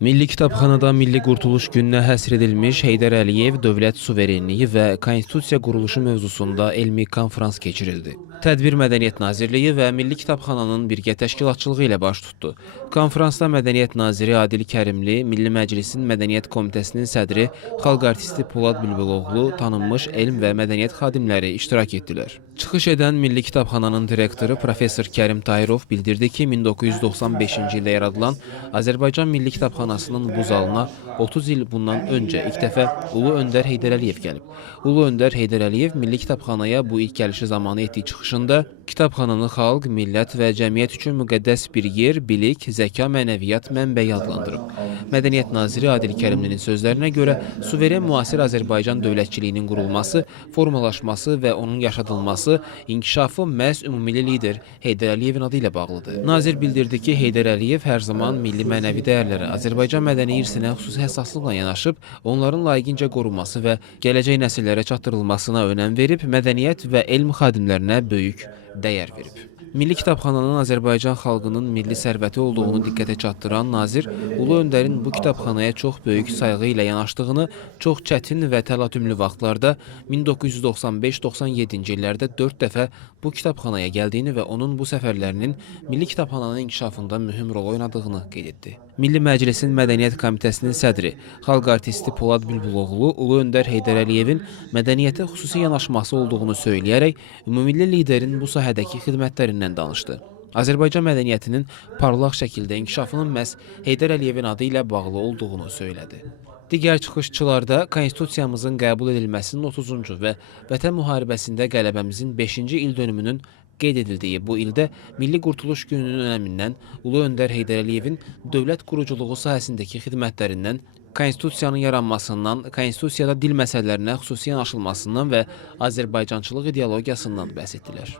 Milli Kitabxanada Milli Qurtuluş gününə həsr edilmiş Heydər Əliyev dövlət suverenliyi və konstitusiya quruluşu mövzusunda elmi konfrans keçirildi. Tədbir Mədəniyyət Nazirliyi və Milli Kitabxananın birgə təşkilatçılığı ilə baş tutdu. Konfransda Mədəniyyət Naziri Adil Kərimli, Milli Məclisin Mədəniyyət Komitəsinin sədri, xalq artisti Polad Bülbüloğlu, tanınmış elm və mədəniyyət xadimləri iştirak etdilər. Çıxış edən Milli Kitabxananın direktoru Professor Kərim Tahirov bildirdi ki, 1995-ci ildə yaradılan Azərbaycan Milli Kitabxanasının bu zalına 30 il bundan öncə ilk dəfə Ulu Öndər Heydər Əliyev gəlib. Ulu Öndər Heydər Əliyev Milli Kitabxanaya bu ilk gəlişi zamanı etdiyi çıxışında kitabxananı xalq, millət və cəmiyyət üçün müqəddəs bir yer, bilik, zəka, mənəviyyat mənbəyi adlandırıb. Mədəniyyət Naziri Adil Kərimlinin sözlərinə görə suveren müasir Azərbaycan dövlətçiliyinin qurulması, formalaşması və onun yaşadılması, inkişafı məhz ümumilli lider Heydər Əliyevin adı ilə bağlıdır. Nazir bildirdi ki, Heydər Əliyev hər zaman milli mənəvi dəyərlərə, Azərbaycan mədəni irsinə xüsusi həssaslıqla yanaşıb, onların layiqincə qorunması və gələcək nəsillərə çatdırılmasına önəm verib, mədəniyyət və elm xadimlərinə böyük dəyər verib. Milli Kitabxananın Azərbaycan xalqının milli sərvəti olduğunu diqqətə çatdıran nazir, Ulu Öndərin bu kitabxanaya çox böyük sayğı ilə yanaşdığını, çox çətin və təlatümlü vaxtlarda 1995-97-ci illərdə 4 dəfə bu kitabxanaya gəldiyini və onun bu səfərlərinin Milli Kitabxananın inkişafında mühüm rol oynadığını qeyd etdi. Milli Məclisin Mədəniyyət Komitəsinin sədri, xalq artisti Polad Bülbüloğlu, Ulu Öndər Heydər Əliyevin mədəniyyətə xüsusi yanaşması olduğunu söyləyərək, ümumilli liderin bu sahədəki xidmətlərindən danışdı. Azərbaycan mədəniyyətinin parlaq şəkildə inkişafının məhz Heydər Əliyevin adı ilə bağlı olduğunu söylədi. Digər çıxışçılarda konstitusiyamızın qəbul edilməsinin 30-cu və Vətən müharibəsində qələbəmizin 5-ci ildönümünün qeyd edildiyi bu ildə Milli Qurtuluş gününün önəmindən, Ulu Öndər Heydər Əliyevin dövlət quruculuğu sahəsindəki xidmətlərindən, konstitusiyanın yaranmasından, konstitusiyada dil məsələlərinə xüsusi yanaşılmasından və Azərbaycançılıq ideologiyasından bəhs etdilər.